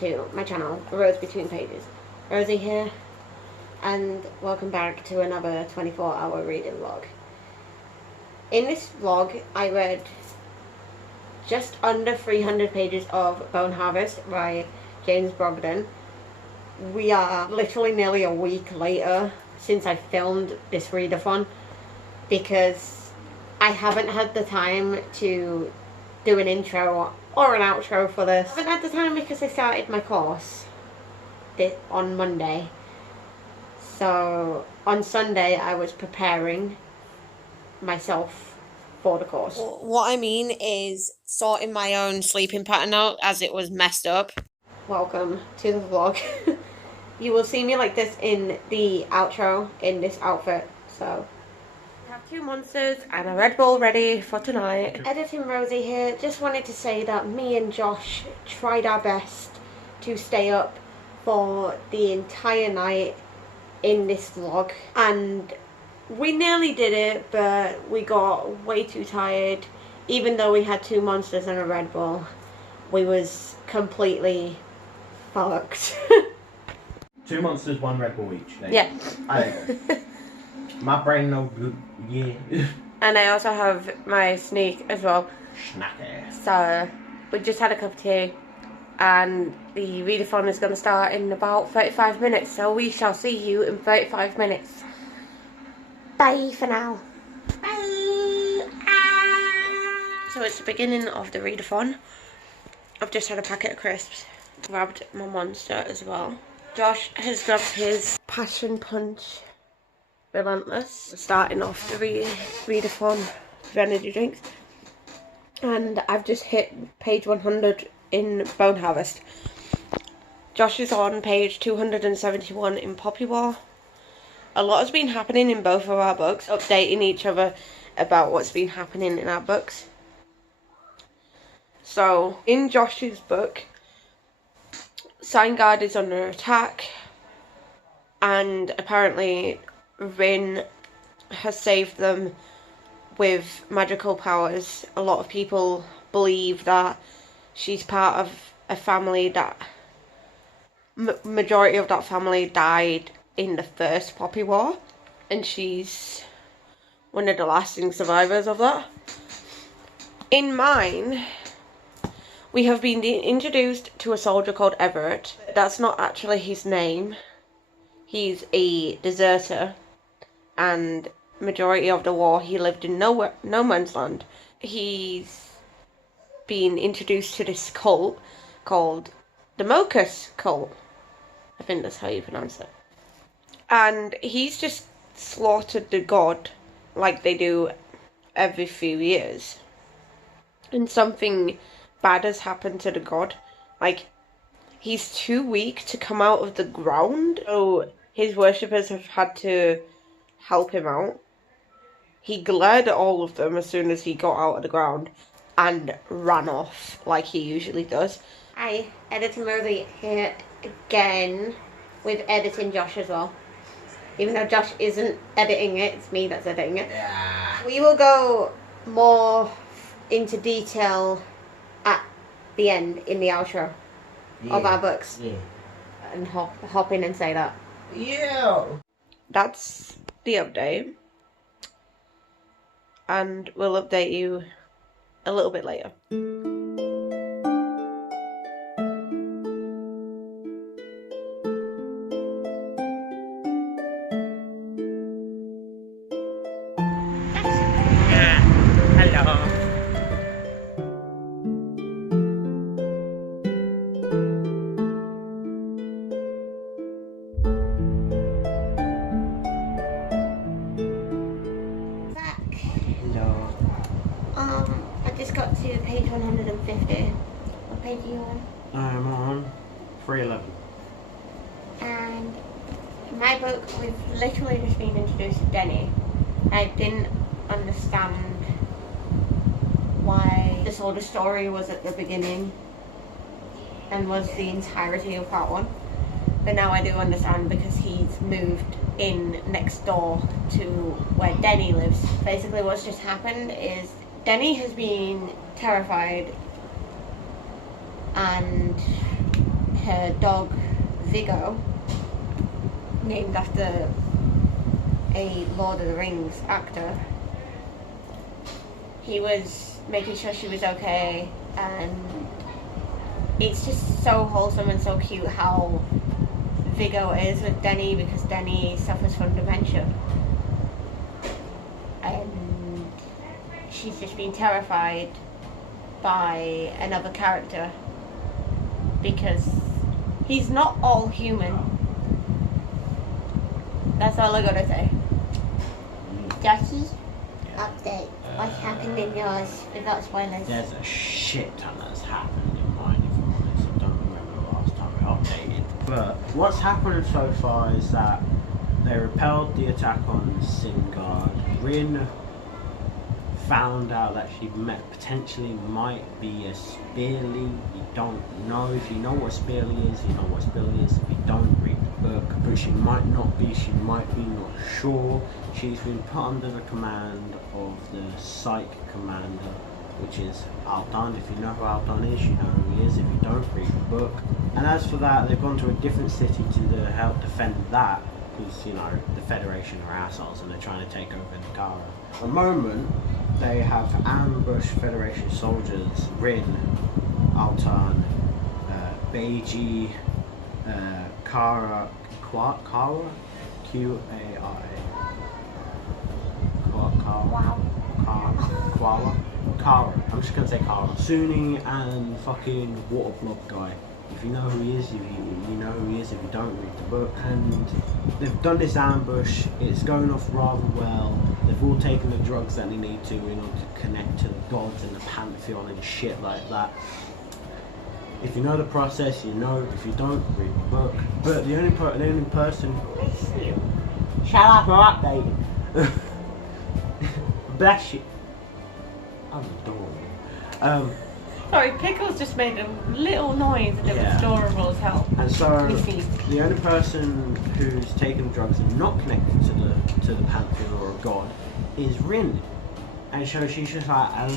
to my channel, Rose Between Pages. Rosie here, and welcome back to another 24-hour reading vlog. In this vlog, I read just under 300 pages of Bone Harvest by James Brogden. We are literally nearly a week later since I filmed this readathon because I haven't had the time to do an intro or an outro for this. I haven't had the time because I started my course on Monday. So on Sunday I was preparing myself for the course. What I mean is sorting my own sleeping pattern out as it was messed up. Welcome to the vlog. You will see me like this in the outro in this outfit. So I have 2 monsters and a Red Bull ready for tonight. Editing Rosie here. Just wanted to say that me and Josh tried our best to stay up for the entire night in this vlog, and we nearly did it, but we got way too tired. Even though we had 2 monsters and a Red Bull, we was completely fucked. 2 monsters, 1 Red Bull each. Yeah. My brain no good, yeah. And I also have my sneak as well. Snacky. So we just had a cup of tea, and the readathon is going to start in about 35 minutes. So we shall see you in 35 minutes. Bye for now. Bye. So it's the beginning of the readathon. I've just had a packet of crisps. Grabbed my monster as well. Josh has grabbed his Passion Punch Relentless. We're starting off the readathon with energy drinks. And I've just hit page 100 in Bone Harvest. Josh is on page 271 in Poppy War. A lot has been happening in both of our books, updating each other about what's been happening in our books. So, in Josh's book, Signgard is under attack, and apparently Rin has saved them with magical powers. A lot of people believe that she's part of a family that majority of that family died in the first Poppy War, and she's one of the lasting survivors of that. In mine, we have been introduced to a soldier called Everett. That's not actually his name. He's a deserter, and majority of the war he lived in no man's land. He's been introduced to this cult called the Mocus cult. I think that's how you pronounce it. And he's just slaughtered the god like they do every few years. And something bad has happened to the god. Like, he's too weak to come out of the ground, so his worshippers have had to help him out. He glared at all of them as soon as he got out of the ground and ran off like he usually does. Hi, Editing Rosie here again with Editing Josh as well. Even though Josh isn't editing it, it's me that's editing it. Yeah. We will go more into detail at the end in the outro of our books. Yeah. And hop in and say that. Yeah. That's the update. And we'll update you a little bit later. Hello. I just got to page 150. What page are you on? I'm on 311. And in my book, we've literally just been introduced to Denny. I didn't understand why this older story was at the beginning and was the entirety of part 1. But now I do understand because he's moved in next door to where Denny lives. Basically what's just happened is Denny has been terrified and her dog Viggo, named after a Lord of the Rings actor. He was making sure she was okay, and it's just so wholesome and so cute how Viggo is with Denny, because Denny suffers from dementia. And she's just been terrified by another character because he's not all human. That's all I gotta say. Jackie, update. What's happened in yours without spoilers? There's a shit ton that's happened in mine, if I'm honest. I don't remember the last time I updated. But what's happened so far is that they repelled the attack on Singard. Rin found out that she potentially might be a Spearly. You don't know. If you know what Spearly is, you know what Spearly is. If you don't, read the book. But she might not be, she might be, not sure. She's been put under the command of the Psych Commander, which is Altan. If you know who Altan is, you know who he is. If you don't, read the book. And as for that, they've gone to a different city to help defend that, because, you know, the Federation are assholes and they're trying to take over Nagara. At the moment, they have ambushed Federation soldiers, Rin, Altan, Beiji, Kara, Q-A-R-A, Kara, I'm just gonna say Kara, Sunni, and fucking Water Blob guy. If you know who he is, if you know who he is. If you don't, read the book. And they've done this ambush. It's going off rather well. They've all taken the drugs that they need to in order to connect to the gods and the pantheon and shit like that. If you know the process, you know. If you don't, read the book. But the only person. Shut up! I'm updating. Bless you. I'm adorable. Sorry, Pickles just made a little noise and it was adorable as hell. And so, the only person who's taken drugs and not connected to the pantheon or a god is Rin. And so she's just like, at the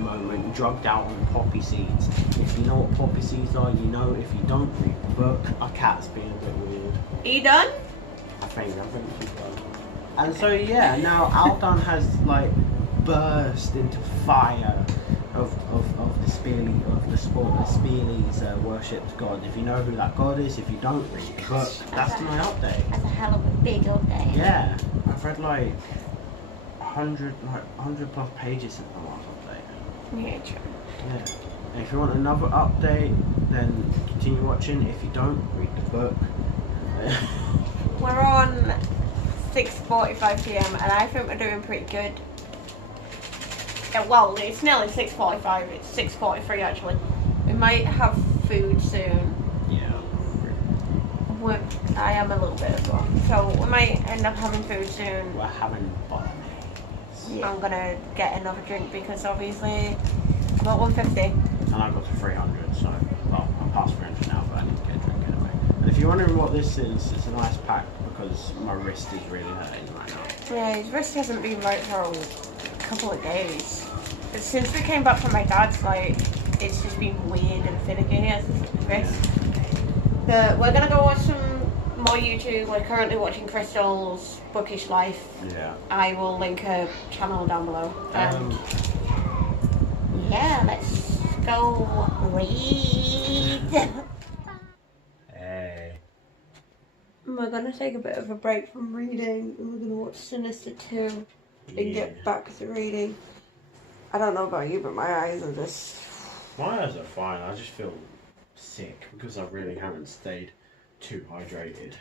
moment, drugged out on poppy seeds. If you know what poppy seeds are, you know. If you don't, read the book. Our cat's being a bit weird. Are you done? I think she's done. And so, yeah, now Altan has, like, burst into fire of the Spearly's worshipped god. If you know who that god is, if you don't, read the book. That's my update. That's a hell of a big update. Yeah, I've read like 100 plus pages since the last update. Yeah, true. Yeah. And if you want another update, then continue watching. If you don't, read the book. We're on 6:45 PM and I think we're doing pretty good. Well, it's nearly 6:45, it's 6:43 actually. We might have food soon. Yeah. I am a little bit as well. So we might end up having food soon. We're having bolognese. Yeah. I'm gonna get another drink because obviously I'm at 150. And I got to 300, so, well, I'm past 300 now, but I need to get a drink anyway. And if you're wondering what this is, it's a nice pack because my wrist is really hurting right now. Yeah, his wrist hasn't been right for a couple of days. Since we came back from my dad's, like, it's just been weird and finicky as his wrist. But we're gonna go watch some more YouTube. We're currently watching Crystal's Bookish Life. Yeah. I will link her channel down below. Yeah, let's go read. Hey. We're gonna take a bit of a break from reading and we're gonna watch Sinister 2 and get back to reading. I don't know about you, but my eyes are just... My eyes are fine, I just feel sick because I really haven't stayed too hydrated.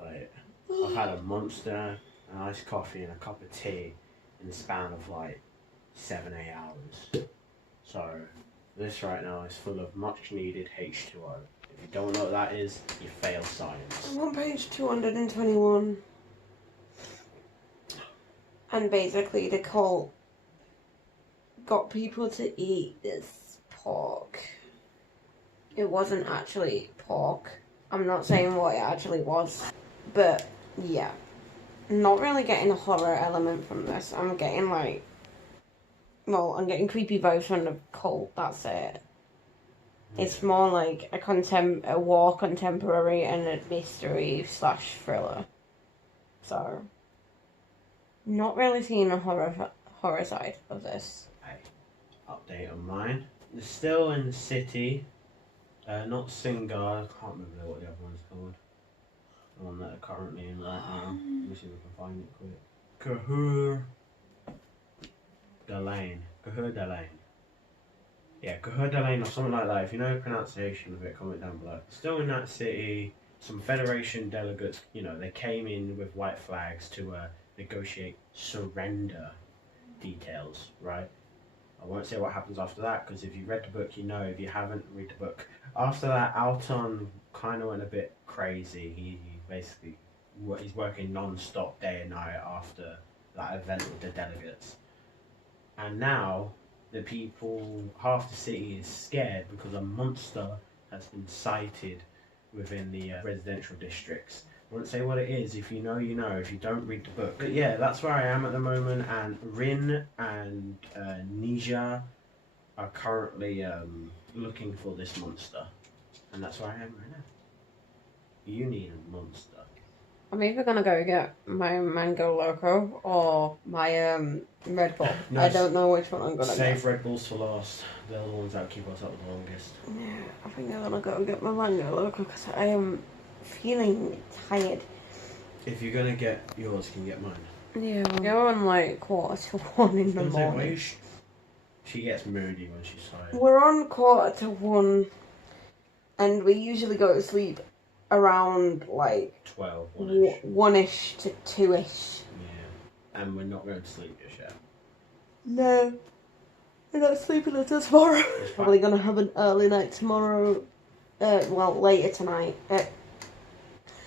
Like, I've had a Monster, an iced coffee and a cup of tea in the span of like 7-8 hours. So, this right now is full of much needed H2O. If you don't know what that is, you fail science. I'm on page 221. And basically the cult got people to eat this pork. It wasn't actually pork. I'm not saying what it actually was. But, yeah. Not really getting a horror element from this. I'm getting like... Well, I'm getting creepy vibes from the cult, that's it. It's more like a war contemporary and a mystery / thriller. So, not really seeing a horror side of this. Hey, update on mine. It's still in the city. Not Singard. I can't remember what the other one's called. The one that I'm currently in right now. Let me see if we can find it quick. Cahir Delane. Yeah, Cahir Delane or something like that. If you know the pronunciation of it, comment down below. Still in that city. Some Federation delegates, they came in with white flags to negotiate surrender details, right? I won't say what happens after that, because if you read the book, you know. If you haven't, read the book. After that, Alton kind of went a bit crazy. He basically, he's working non-stop day and night after that event with the delegates. And now, the people, half the city is scared because a monster has been sighted within the residential districts. I won't say what it is. If you know, you know. If you don't, read the book. But yeah, that's where I am at the moment. And Rin and Nija are currently looking for this monster. And that's where I am right now. You need a monster. I'm either gonna go get my Mango Loco or my Red Bull. No, I don't know which one I'm gonna save get. Red Bulls for last. They're the ones that keep us up the longest. Yeah, I think I'm gonna go get my Mango Loco because I am feeling tired. If you're gonna get yours, you can get mine. Yeah, we'll go on like 1:45 in the morning. She gets moody when she's tired. We're on 1:45, and we usually go to sleep around like 12, 1-ish to 2-ish. Yeah, and we're not going to sleep just yet. No, we're not sleeping until tomorrow. Probably gonna have an early night tomorrow. Later tonight.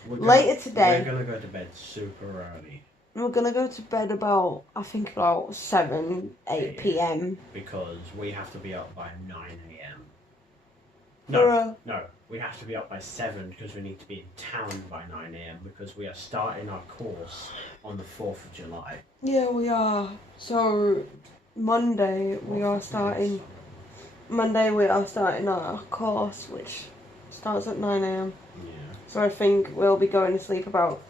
Later today. We're gonna go to bed super early. We're gonna go to bed about 7, 8 p.m. Because we have to be up by 9 a.m. No, we have to be up by 7 because we need to be in town by 9 a.m. because we are starting our course on the 4th of July. Yeah, we are. So, Monday we are starting our course, which starts at 9 a.m. Yeah. So I think we'll be going to sleep about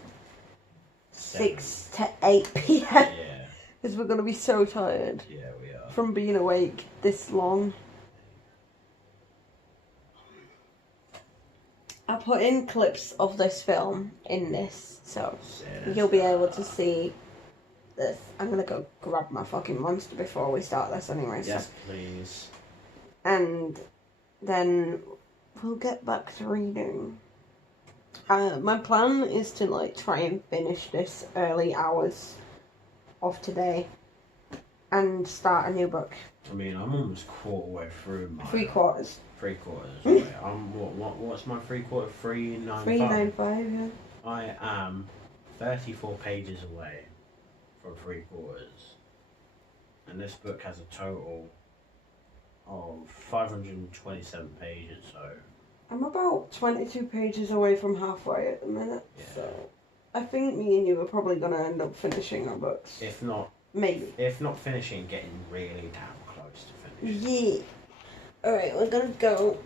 6 to 8 p.m. Yeah. Because we're going to be so tired. Yeah, we are. From being awake this long. I put in clips of this film in this, so you'll be able to see this. I'm going to go grab my fucking monster before we start this anyway. Yes, please. And then we'll get back to reading. My plan is to try and finish this early hours of today and start a new book. I mean, I'm almost quarter way through my... 3/4. 3/4. Right. What's my 3/4? 395? 395, yeah. I am 34 pages away from 3/4. And this book has a total of 527 pages, so... I'm about 22 pages away from halfway at the minute, yeah. So I think me and you are probably going to end up finishing our books. If not... Maybe. If not finishing, getting really damn close to finish. Yeah. Alright, we're going to go...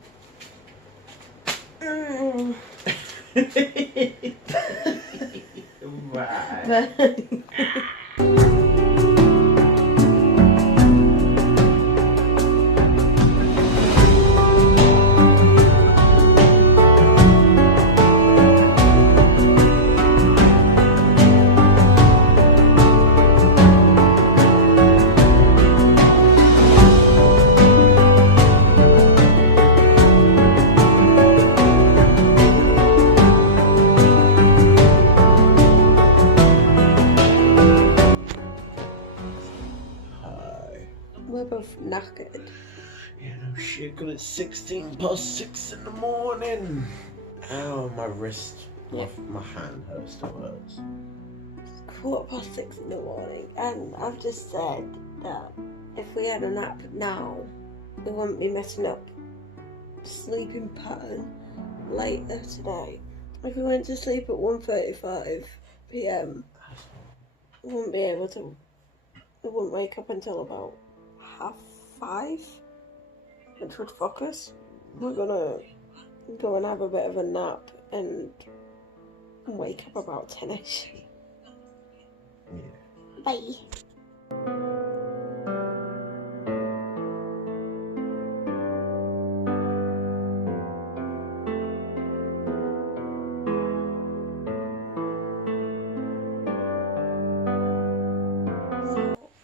Bye. We're both knackered. Yeah, no shit, because it's 6 in the morning. Ow, my wrist, my hand hurts, still hurts. It's 6:15 in the morning, and I've just said that if we had a nap now, we wouldn't be messing up sleeping pattern later today. If we went to sleep at 1:35 p.m, we wouldn't be able to. We wouldn't wake up until about 5:30, which would fuck us. we're gonna go and have a bit of a nap and wake up about 10ish. Yeah. Bye.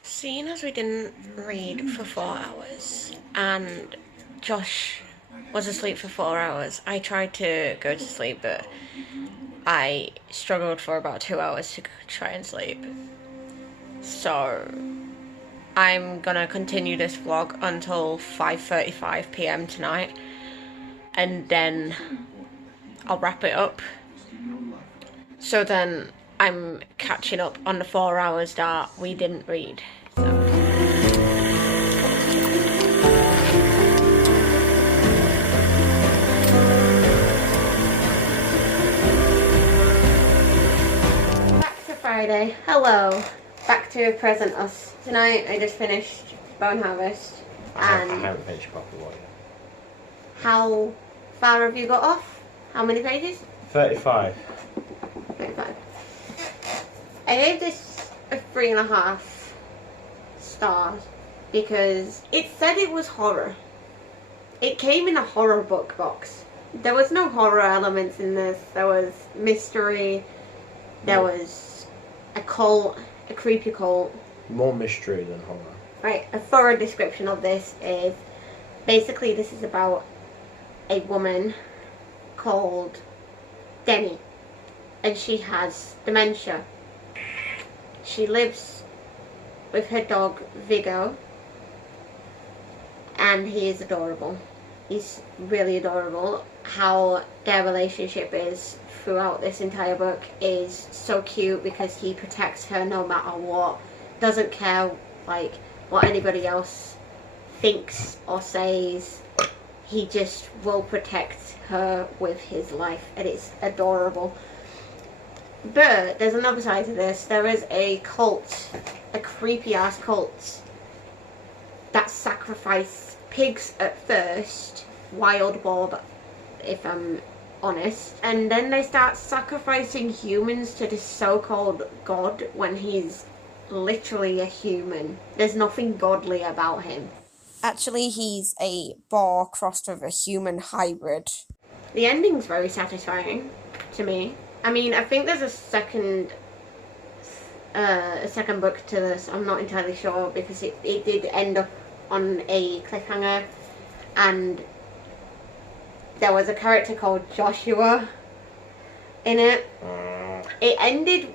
Seeing as we didn't read for 4 hours and Josh was asleep for 4 hours, I tried to go to sleep, but I struggled for about 2 hours to try and sleep. So I'm gonna continue this vlog until 5:35 p.m. tonight, and then I'll wrap it up. So then I'm catching up on the 4 hours that we didn't read. So. Back to Friday. Hello. Back to present us. Tonight I just finished Bone Harvest. And I haven't finished proper one yet. How far have you got off? How many pages? 35. 35. I gave this a 3.5 stars because it said it was horror. It came in a horror book box. There was no horror elements in this. There was mystery. There was a cult, a creepy cult. More mystery than horror. Right, a thorough description of this is basically this is about a woman called Demi, and she has dementia. She lives with her dog Vigo, and he is adorable. He's really adorable. How their relationship is throughout this entire book is so cute because he protects her no matter what. Doesn't care like what anybody else thinks or says. He just will protect her with his life, and it's adorable. But there's another side to this. There is a cult, a creepy ass cult that sacrifice pigs at first, wild boar, if I'm honest, and then they start sacrificing humans to this so-called god when he's literally a human. There's nothing godly about him. Actually, he's a boar crossed with a human hybrid. The ending's very satisfying to me. I mean, I think there's a second book to this. I'm not entirely sure because it did end up on a cliffhanger, and there was a character called Joshua in it. It ended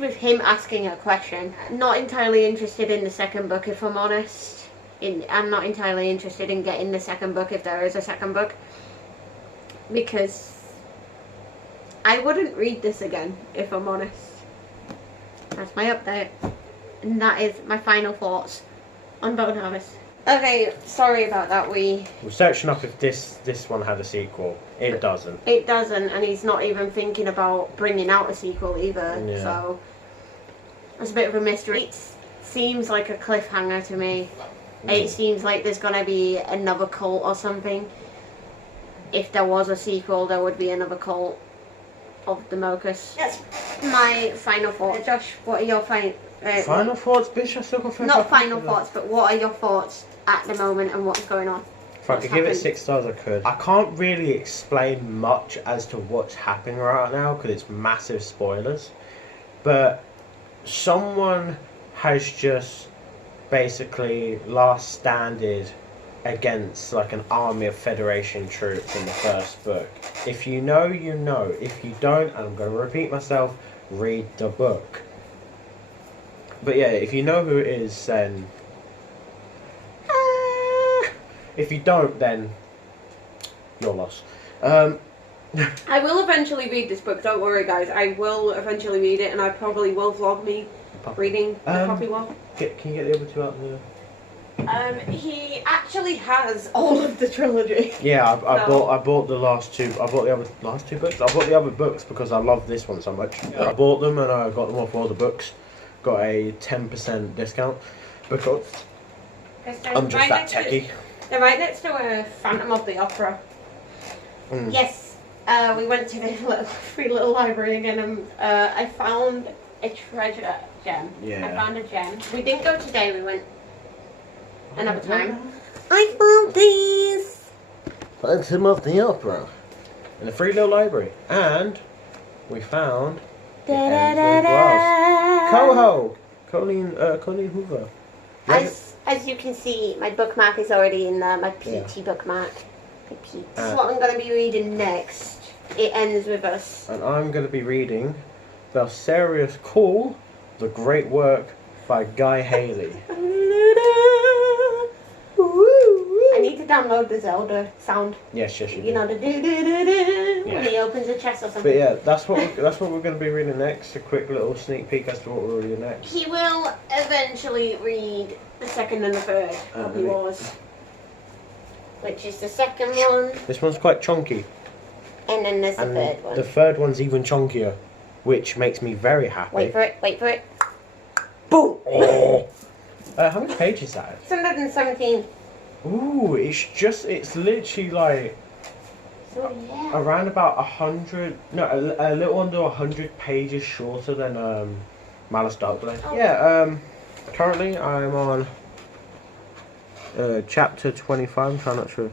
with him asking a question. Not entirely interested in the second book, if I'm honest. I'm not entirely interested in getting the second book if there is a second book, because I wouldn't read this again, if I'm honest. That's my update. And that is my final thoughts on Bone Harvest. Okay, sorry about that. We're searching up if this one had a sequel. It doesn't. It doesn't, and he's not even thinking about bringing out a sequel either. Yeah. So it's a bit of a mystery. It seems like a cliffhanger to me. It seems like there's gonna be another cult or something. If there was a sequel, there would be another cult of the Mochas. That's my final thoughts. Josh, what are your final thoughts, bitch? I still got not final thoughts, but what are your thoughts at the moment and what's going on? If I could give it 6 stars, I could. I can't really explain much as to what's happening right now because it's massive spoilers. But someone has just basically last standed against like an army of Federation troops in the first book. If you know, you know. If you don't, and I'm going to repeat myself, read the book. But yeah, if you know who it is, then... if you don't, then you're lost. I will eventually read this book, don't worry guys. I will eventually read it, and I probably will vlog me reading the copy one. Can you get the other two out there? He actually has all of the trilogy. Yeah, I bought the last two. I bought the last two books. I bought the other books because I love this one so much. Yeah. I bought them and I got them off all the books. Got a 10% discount because I'm just that techie. They're right next to a Phantom of the Opera. Mm. Yes, we went to this free little library again, and I found a treasure gem. Yeah. I found a gem. We didn't go today, we went another time. I found these! Phantom of the Opera. In a free little library. And we found the Ends Glass. Coho! Colleen Hoover. As you can see, my bookmark is already in there, my peachy bookmark. This is what I'm going to be reading next. It ends with us. And I'm going to be reading The Serious Call, The Great Work by Guy Haley. I need to download the Zelda sound. Yes, you You know, the do-do-do-do when he opens a chest or something. But yeah, that's what we're going to be reading next. A quick little sneak peek as to what we're reading next. He will eventually read the second and the third of yours. Which is the second one. This one's quite chunky. And then there's the third one. The third one's even chunkier, which makes me very happy. Wait for it. Boom! Oh. How many pages is that? 617. Ooh, it's literally like So yeah. around about 100, no, a little under 100 pages shorter than Malice Darkblade. Oh. Yeah, currently I'm on chapter 25, I'm trying not to.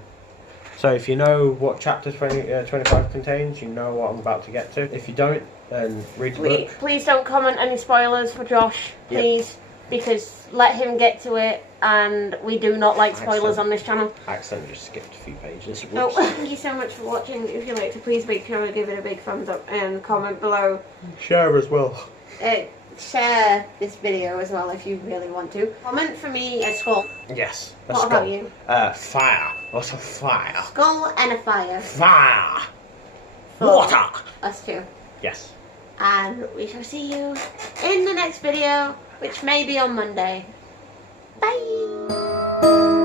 So if you know what chapter 25 contains, you know what I'm about to get to. If you don't, then read the book. Please don't comment any spoilers for Josh, please. Because let him get to it, and we do not like spoilers on this channel. I accidentally just skipped a few pages. So thank you so much for watching. If you like to, please make sure to give it a big thumbs up and comment below. Share as well. Share this video as well if you really want to. Comment for me a skull. Yes. What about you? Fire. Lots of fire. Skull and a fire. Fire. For Water. Us two. Yes. And we shall see you in the next video, which may be on Monday. Bye!